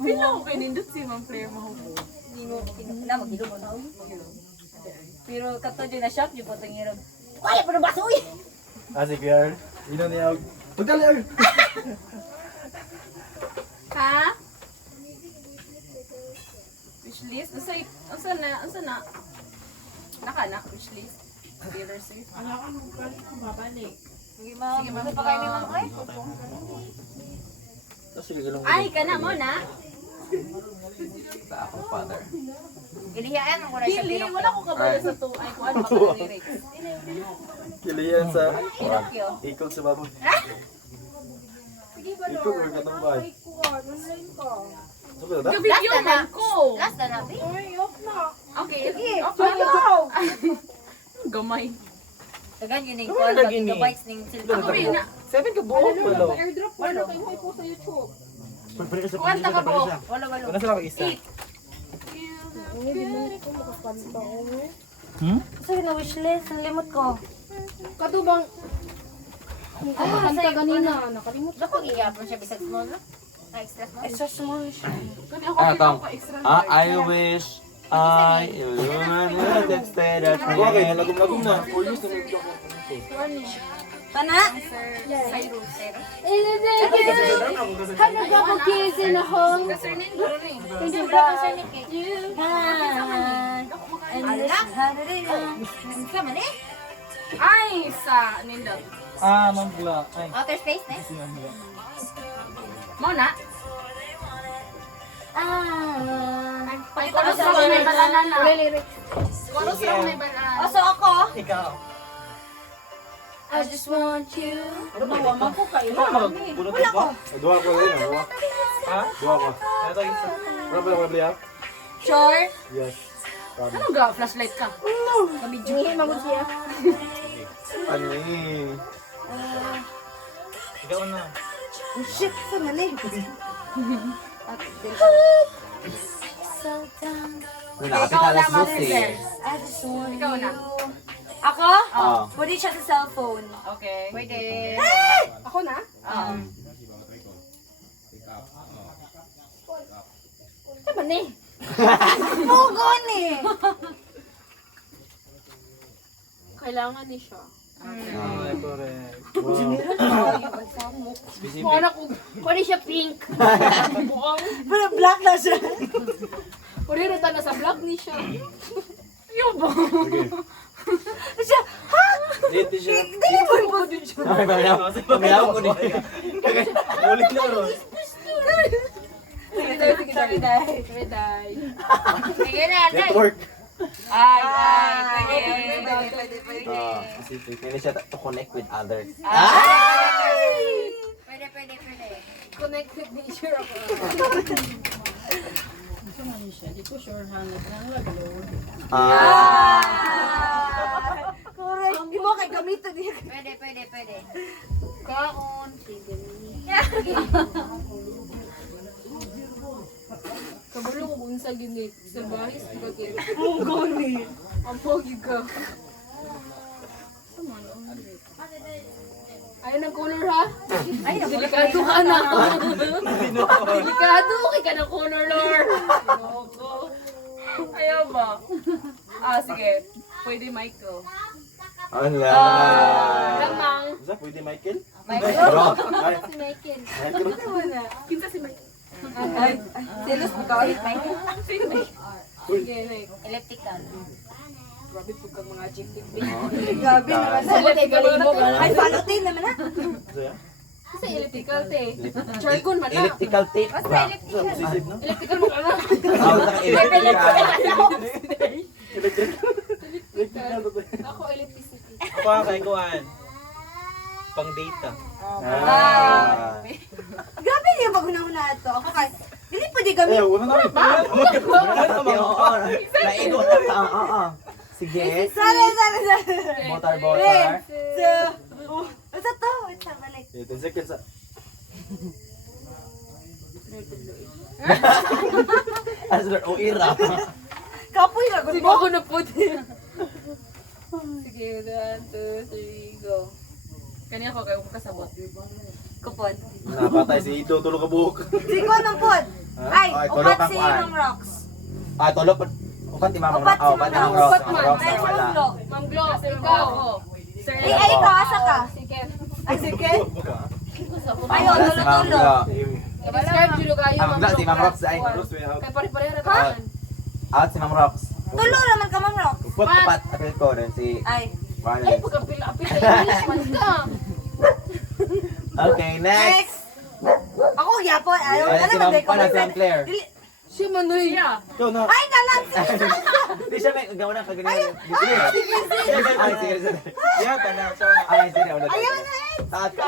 Bila ko kay nindot si Ma'am Claire mo. Na maghilo mo na. Pero kato dyan na shock yung patang hirap. Kaya pa na baso uy! Ah, si Kiar. Ino niya. Pagdali! Ha? Wishlist? Asa na? Naka, wish list. Taylor Swift. Sige, ano pa kayo ni Ma'am Oy? Sige, galang mo. Ay, kana mo na. Sa akong father. Ilihaan mo na siya Dili, pinok. wala ko kabalo sa to. Ay, kuan baka na lyrics. Kiliyan sa Pinokyo. ikog sa baboy. Ikog or katambay. So, ba? Video Last na man ko. Last na natin. Okay. Gamay. Tagan yun yung Ano call. lagi ni? Gabites ng cellphone. Ako rin na. 7 ka buhok wala. Airdrop mo na kayo mo ipo sa YouTube. Pagpare sa Kuwanta ka po. Wala. Ano sila mag-isa? Sige na wishlist. Ang limot ko. Katubang Ano kanta sa'yo? ganina, nakalimot. Ako gigapon siya bisag small. Na-extra small. Extra small siya. Kani ako Ah, tong. extra. I wish I texted at Okay, nalagom-lagom na. 4 years na nagdok ako. Pana? Cyrus. Hana ka po kids in a home. Kasernin ko rin. Thank you, Sama ni? Ay, sa nindot. Mambla. Ay. Outer space na? Mo na. Ay, chorus Ano lang may balanan na. lyrics. Chorus lang may balanan. Oh, so ako? Ikaw. I just want you. Ano ba? Ano magbunot ba? Dua ko rin, dua. Ha? Dua ko. Ito isa. Rabbi ako bliya? Sure. Yes. Kami. Ano ga? Flashlight ka. Hindi magod siya. Ano eh? Ikaw na. Oh shit, sa mali. Nakapit na alas 12 eh. I just want Ikaw na. Ako? Oh. Pwede siya sa cellphone. Okay. Pwede. Ako na? Tama ni. Mugon eh! Kailangan ni siya. Ay, correct. Kung ano ko, pwede siya pink. Pero black na siya. Pwede rin na sa vlog ni siya. Siya, ha? Dito siya. Hindi mo yung din siya. Ay, pamilaw ko din. Ulit na ron. Sige, die. Sige na, Alday. Network. Ay, pwede. Kasi pwede siya to connect with others. Pwede. Connected nature ako. Correct. Hindi mo kay gamitin niya. Pwede. Kaon. Kabalo ko bunsa gini sa bahay sa bagay. Mugon eh. Ang pogi ka. Ayun ang color ha? Ay, Delikado ka na. Delikado kay ka ng color, Lord. Ayaw ba? Sige. Pwede Michael. Ala. Lamang. Isa, pwede Michael? Rock. Ay, Si Michael. Michael. Kinsa si Michael? Silos mo ka ulit, Mike. Sige, like. Elliptical. Grabe po kang mga adjective. Gabi naman. Sabi galing mo ka. Ay, palutin naman na. Isa, Kasi elliptical te. Jargon man na. Electrical tape. Basta elliptical. sisip na. Elliptical mo ka na. Electrical. Electrical to. Ako electricity. Ako kay Kuan. Pang data. Grabe niya mag-una-una ito. Ako kay, hindi pwede Eh, gamitin. una na. Naigo na ka. Oo. Sige. Sana. Motor. So, basta to. Wait, balik. 10 seconds. Aslar o ira. Kapoy na. Hindi mo ako na po din. Sige, 1, 2, 3, go. Kani ako kayo kasabot. Kupon. Napatay si Ito, tulog ka buhok. Si ko ng pod. Ay, Ay, upat tulog ang si kuan. Mang Rocks. Tulog. Upat ni Mama. Upat si Upat Ma'am ni Ma'am Rocks. Rocks. Ma'am Rocks Ay, ang si wala. Ma'am Glo. Ma'am Glo, ikaw. Sir, Ay, ikaw, asa ka? Si Ken. Ay, si Ken? Ay, Wala si Ma'am tulo-tulo. Glo. I-describe dito kayo, Ma'am Glo, si Ma'am Rocks ay. Close way out. Kaya pare-pareha na tanan. Out si Ma'am Rocks. Tulo naman ka, Ma'am Rox. Upat apel ko rin si Ay. Ay, Marlon. pagkapila-apila English man ka. Okay, next. Ako, yapo. Ayaw Wala na si naman. Ma'am, wala si Ma'am Claire. Siya manoy. Ikaw na. Ay, nalang. Hindi siya may gawa ng kaganyan. Ay, sige, sige. Yeah, tala. So, Ay, sige, wala. Ayaw na eh. Taat ka.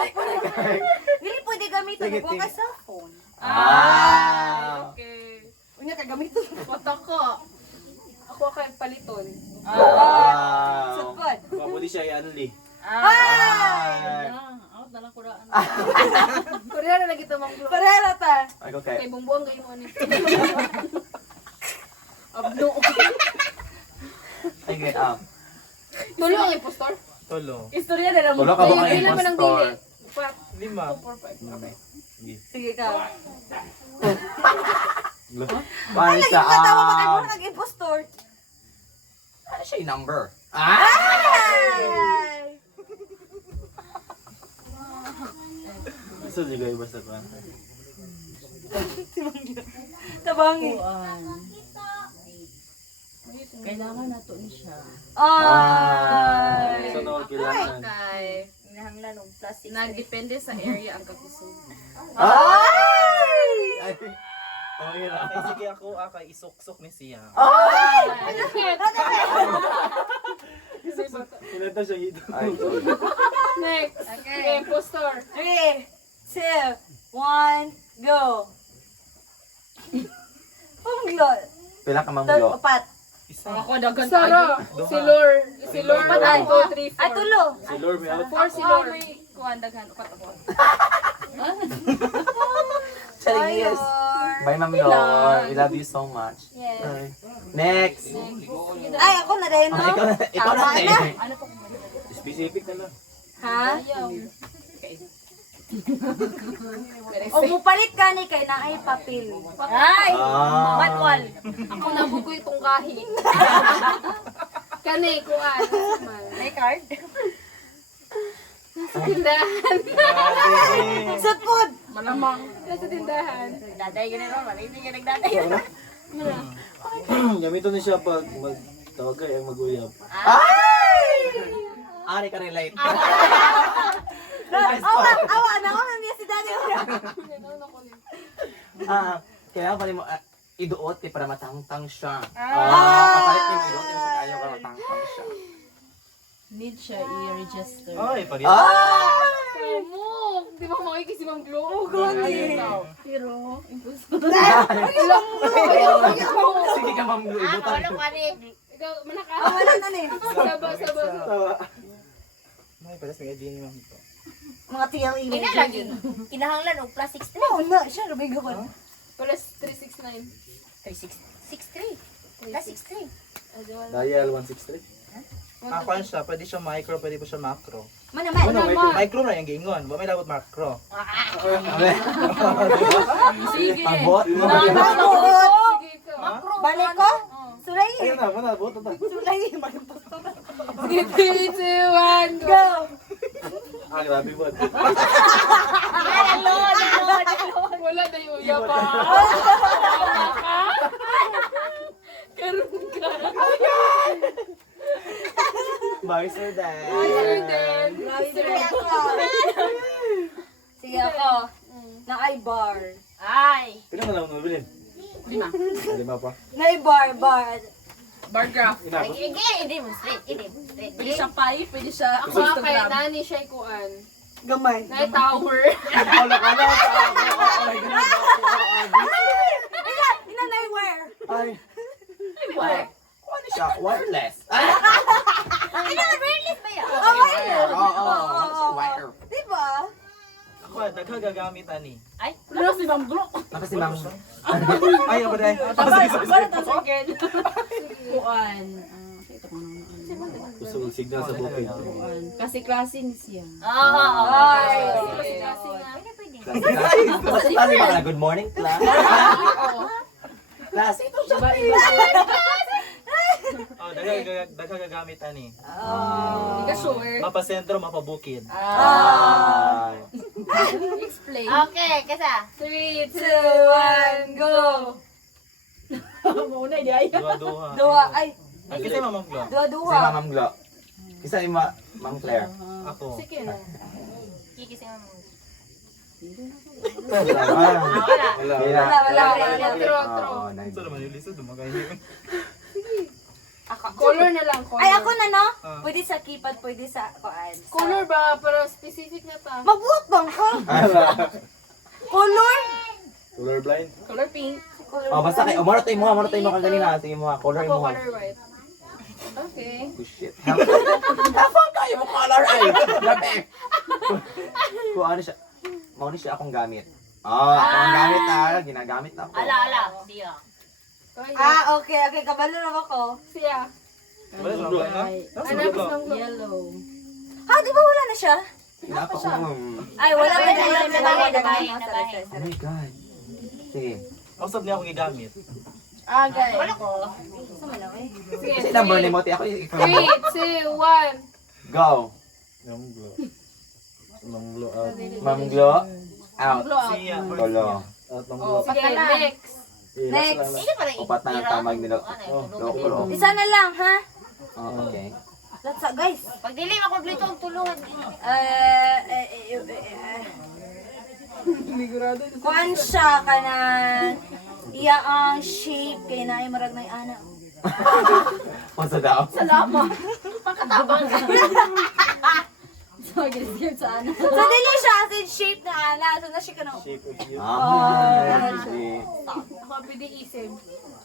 Dili pwede gamitin. Sige, Huwag sige. ka cellphone. Ah. Okay. Unya ka gamitin. Mata ka. Ako kay paliton. Wow. Sudpod. Pwede siya i-unli. Ay. Out na lang kuraan. Korea na lagi ito manglo. Parera ta. Ay, okay. Kay bumbuang kayo ano. Abno. Sige, Tulo ang impostor. tolo. Istorya na lang. Tulo ka ba Ay, kayo ilan man ang impostor? dili? Upat, 5. 4, 5. Okay. Sige ka. Paano Lagi siya? mo katawa ka kay mo nag-impostor. Ano siya yung number? Ay! So, di kayo basta pa. Tabangi. Kailangan na to ni siya. Ay! Sunod, kailangan. Kay Hinahanglan og plastic. nagdepende sa area ang kakusog. Ay! Oh, yun ah. Okay, sige ako, kay isok-sok ni siya. Kinanta siya hito. Ay, Next. Okay. Impostor. 3, 2, 1, go! Pumglot. pila ka mamlo? Upat. Isa. Ako dagan Sara. Si Lor. Si Lor. Patay. 1, 2, 3, 4. Ay, tulo. Si Lord may out. 4 si Lor. kuan daghan upat ako. Yes. Bye, Ma'am Lord. We love you so much. Yes. Ay. Next. Ay, ako na rin, no? Ikaw na, Tama na. Ano po? Specific na lang. Ha? O mupalit ka ni kay na ay papel. Ay! Ah. Manual. Ako nabugoy itong kahit. Kani, kuan. May card? Nasa tindahan. Sudpod. Malamang. Nasa tindahan. Daday ganun ron. Hindi ka nagdaday. Gamito na siya pag magtawag kayo ang mag-uyab. Ari ka relate. Awa na ako nandiya si Daddy. Kaya pala mo iduot para matangtang siya. Kapalit niyo yung iduot siya kayo para matangtang siya. Need siya i-register. Ay, pag Mo! Di ba makikis si Ma'am Glo? Pero, Sige ka, Ma'am Blue. Ibutan. Ikaw, manaka. Wala na ni. Saba. Ay, palas may idea ni ma'am ito. Mga TLE. Ina lagi. Kinahanglan og plastic strip. Oo na, siya rubigo ko. Plus 369. 63. Plastic strip. Dial 163. Ako siya, pwede siya micro, pwede po siya macro. Manaman. Micro na yung gingon, ba may dapat macro. sige. Pabot mo. Mabuot. Sige, ikaw. Balik ko? Sulay. Ayun na, manabot na. Sulay. Mag-impostor. Sige, 3, 2, 1, go! Go. Grabe mo. Wala na yung uya pa. Karoon ka. Bye, Sir Dan. Sige ako. Sige ako. Na ay bar. Ay! Pila na lang nabilin? 5. 5 pa. Na ay bar. Bar graph. Inabot. Hindi mo straight. Pwede siya 5, pwede siya Ako kay nani siya kuan. Gamay. Na tower. Wala ka na. Ina na ay wear. Ay. Ano siya? Wireless. Ina wireless ba yan? Oo. Wire. Diba? Ako, nagkagagamit ani. Ano si Ma'am Glo? Naka si Ma'am. Ay, ako dahil. Para to second. Kuan. Ito ko na. Gusto kong signal sa bukid. Kuan. Kasi klase ni siya. Ay. Kasi nga. Klase ba ka? Good morning, class. Class, ito siya. Oh, nagkagagamit ani. Hindi ka sure. Mapasentro, mapabukid. Ay. Explain. Okay, kasa. 3, 2, 1, go! Muna di ay. Duha-duha. Duha, ay, Ay, kasi Mamang Glo. Si duha-duha. Ma'am Glo. Isa ni Ma'am Claire. Ako. Sige na. Kikising mo. Wala. Wala. Wala. Oo, nice. Ito naman yung lisa, dumagay yun. Color na lang, color. Ay, ako na, no? Ah. Pwede sa keypad, pwede sa kuan. Color ba? Pero specific na ta. Magbuot bang ka? Color? Colorblind. Color pink. Oh, basta kayo. Maro tayo mo kanina. Sige mo, color Ako, mo. color white. Okay. Oh, shit. Hapon kayo mo color ay. Grabe. Kung ano siya. Mauni siya akong gamit. Akong gamit ginagamit na ako. Ala. Siya. Okay. Kabalo na ako. Siya. Wala sa Glo, no? Hanapis ng glow. Yellow. Di ba wala na siya? Pinapa ko Ay, wala na Nabahay. Oh my God. Sige. Usap niya akong gigamit. Agay. Gusto mo lang eh. Sige, Kasi number ni Moti ako. 3, 2, 1. Go. Ma'am Glo. Ma'am Glo out. Ma'am Glo. Out. Siya. Tolo. Out ng Oh, Glo. sige, next. Next. Hindi pa rin. Upat na ang tamag nila. Loko. Isa na lang, ha? Okay. That's guys. Pag dili makomplito ang tulungan. Kuan siya kanan. Iya ang shape kay naay marag nay ana. Masa daw? So dili siya as in shape na ana. So na siya kanang Shape of you. Sige. Ako, pwede isip.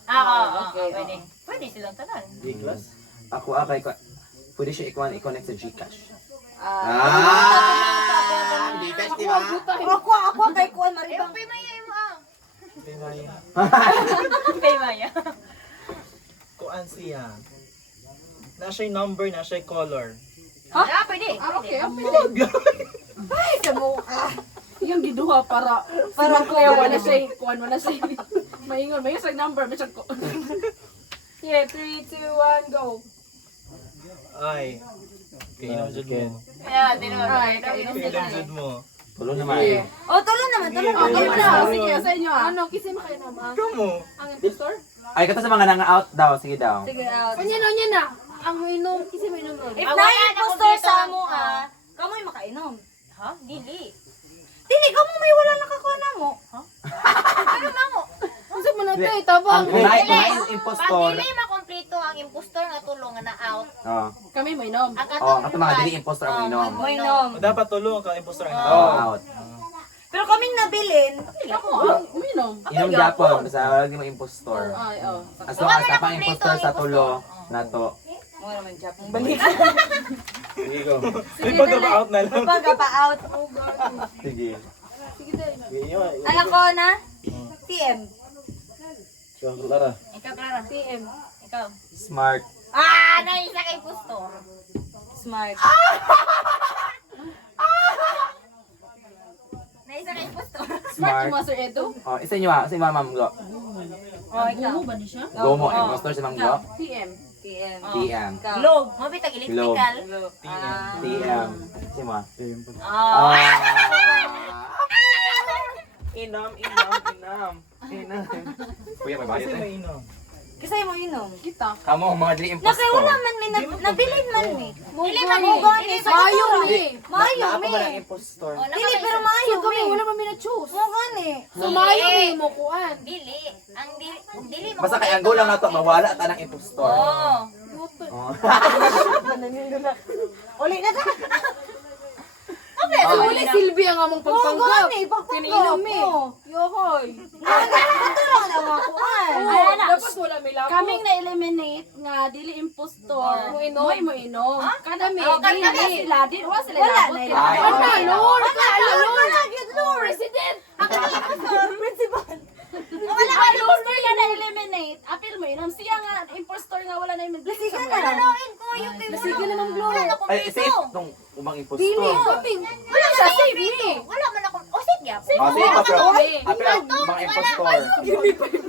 Okay, pwede. Pwede silang tanan. D-class. Ako ko. Pwede siya i-connect sa Gcash. Gcash, di ba? Ako kay kuan maribang. Kay Maya. Kuan siya. Na siya'y number, na siya'y color. Pwede. Okay, ay, kamo ka. Yung giduha para kuya wala siya, kuan wala siya. Maingon, may isang number, may isang ko. Yeah, 3, 2, 1, go. Ay. Kainom jud mo. Kaya, tinawag. Ay, kainom Kainom jud mo. Tulo naman. Tulo naman. Okay na, sige, sa inyo ah. Ano, kisin mo kayo naman. Kamo. Ang impostor? Ay, kata sa mga nang-out daw. Sige daw. Sige, out. Anya na. Ang inom, kisin mo inom ron. If na impostor sa amo kamoy makainom. Ha? Dili. Dili ka mo may wala nakakuha na mo. Kasi mo na tayo, tabang. Ang kunay impostor. Pag dili makomplito ang impostor nga tulong nga na out. Kami mo inom. Ang Kato mga dili impostor ang inom. Mo inom. Dapat tulong ka impostor ang Out. Pero kaming nabilin, Ako, uminom. Inom Japon. Sa wala mo impostor. Ay, oh. As long as pang impostor sa tulo na to. mo naman Japon balik. Sige ko. Ay, pag-out na lang. Pagka pa out. Sige. Sige dahil. Sige nyo. Anak ko na. TM. Ikaw, Lara. Ikaw, Clara. TM. Ikaw. Smart. Naisa kay impostor. Smart. Naisa kay impostor. Smart Smart. yung Master Edo. Isa nyo ha. Sa ima Ma'am Glo. Ikaw. Go mo. Impostor si Ma'am Glo. TM. TM. TM. Ikaw. Globe. Mabitag electrical. TM. Si ma. Team. Inom. Kuya, may bayad Kasi eh. mainom. Kasi mo inom. Kita. Kamo, mga dili Nakay wala impostor. man ni nabilin man ni. Dili man Mo eh. gani sa Mayo katuro. ni. Mayo Ako mi. ba lang impostor? Dili pero mayo So kami, mi. wala pa mina-choose. Mo gani. So mayo mi mo kuan. Dili. Ang dili mo. Basta kay anggo lang na to, mawala ta ng impostor. Oo. Oh. Uli na ta. So uli Silvia nga mong Mo pagpanggap. gani pagpanggap Kiniinom mi. mo. Yohoy. Katuro na mga kuan. Dapat wala may labo. Kaming na-eliminate nga dili impostor. Mo inom. Mo inom. Kanami, kami dili sila. Dili wa sila Wala labot. na sila. Ay, Wala, okay. Lord. Lord. President. Principal. Wala ka impostor nga na-eliminate. Apil mo inom. Siya nga impostor nga wala na eliminate. Sige na. Tuloyin ko yung kay Sige naman, Blue. Wala na Ay, kompleto. safe tong umang impostor. Dili. Kami. Wala na safe ni. Wala man ako. O sige. Safe pa mga impostor.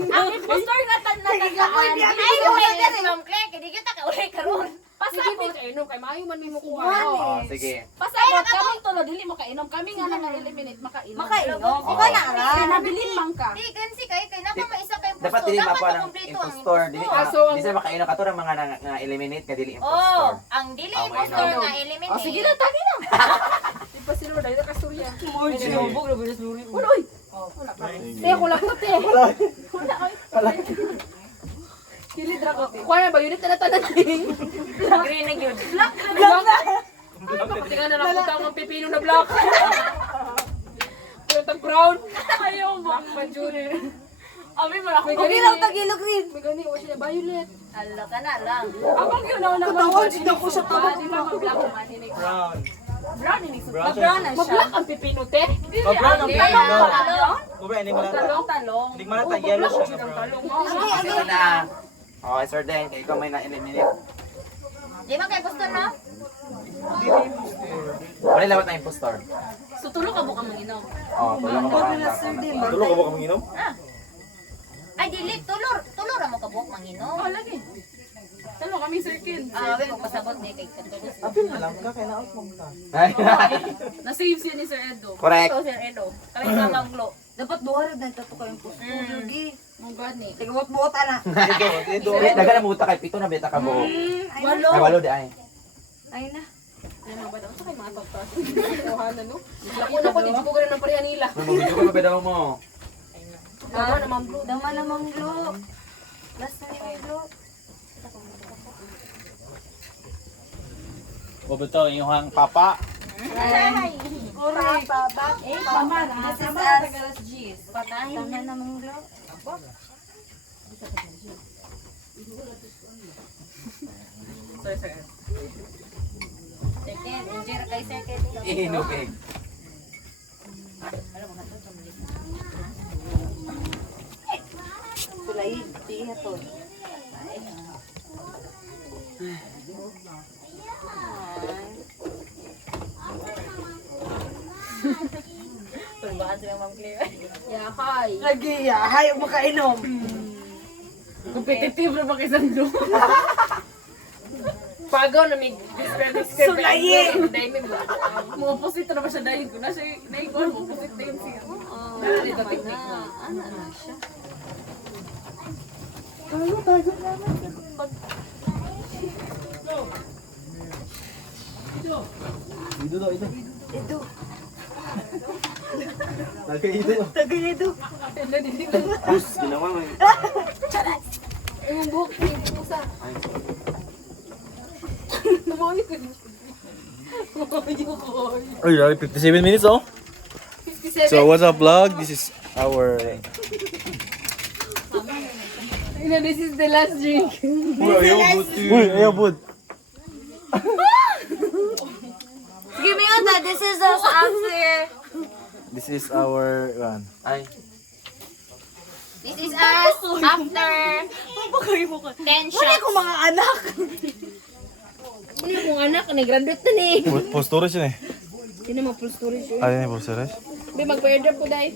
Ang impostor nga natagaan. Ay, kumita si Ma'am Claire. Kaya di kita kaulay karon. Sige, bitch. Inom kay mayo man mi mo kuha. Oh, sige. Pasabot kaming tulo dili mo kainom. Kami nga na eliminate makainom. Makainom. O ka na ra. Nabilin man ka. Di, gansi kay napa maisa kay Dapat dili Dapat makuha ng makumpleto ang impostor. Dili impostor. di sila makaino ka to ng mga na-eliminate nga dili Oh, impostor. ang dili Okay, impostor no. nga eliminate. Sige na, tagi na. Di pa sila dahil nakasturya. Sinubog na bilis luri. Wala, oy. Wala pa. Te, ako lang to, te. Wala, oy. Kilid ra ko. Kuha na ba, unit na natanan king. Green na yun. Black na. Pati ka na lang putang ang pipino na black. Kaya brown. Ayaw mo. Majuri. Abi mo ako. Okay lang, tagilog rin. May gani, wala siya violet. Ala ka na lang. Abang yun na Katawad, sila ko sa tawag. Di ba mag-black man ini? Brown. Brown ini. Brown. Brown na siya. Mag-black ang pipino, te. Brown ang Talong, pipino. talong. Kubre, hindi malata. Talong. Hindi malata, yellow siya na brown. Ito na. Okay, Sir Den, kay ikaw may na-eliminate. Di ba kay impostor na? Wala lawat na impostor. So tulo ka bukang manginom. Oh, tulong ko ba? Tulo ka ba kami inom? Ay, dili. Tulor mo kabuok manginom. Oh, lagi. Talo kami circle. Abi, magpasabot ni kay Katulus. Apil na lang ka, kaya na-out mo ka. Na-save siya ni Sir Edo. Correct. So, Sir Edo. Kami sa maglo. Dapat buharag na ito kayong puso. Lugi. Mong God ni. Sige, buot na. Daga na muta kay pito na beta ka buo. Walo. Ay walo di ay. Ay na. Ay, mga bata. Sa kay mga tagtas. Kuhanan, no? Lako na ko, di ko ganun ng parihan nila. May video ko pa bedaw mo. Dama na, Ma'am Blue. Dama namang glo. Last na yung glo. O ba ito, yung papa? Correct. Tama na. This is us. Tama namang glo. Sorry, Sir Edo. Second, engineer kay second. Inugig. Kulay. Tiya to. Pulbahan sila Ma'am Claire. Yakay. Lagi ya. Hayop makainom. Competitive na ba kay Sando? Pagaw na may describe. Sulayi! Dahil may mo opposite na ba siya dahil ko na siya naikon mo opposite na yun siya. Dito technique mo. Ano na siya? Ito daw, ito. Ito. Nagka-ito. Tagay ito. Tapos, ginawa mo. Yung buhok ni Pusa. Tumawin ko din. Uy, 57 minutes oh. 57. So what's up vlog? This is our... This is the last drink. Uy, ayaw bud. Sige, Miyota. This is us after. This is our... Ay. This is us after 10 shots. Mga anak. Hindi mong anak, nag-graduate na ni. Post storage yun eh. Hindi naman full storage yun. Ano yung post storage? May mag-airdrop ko dahil.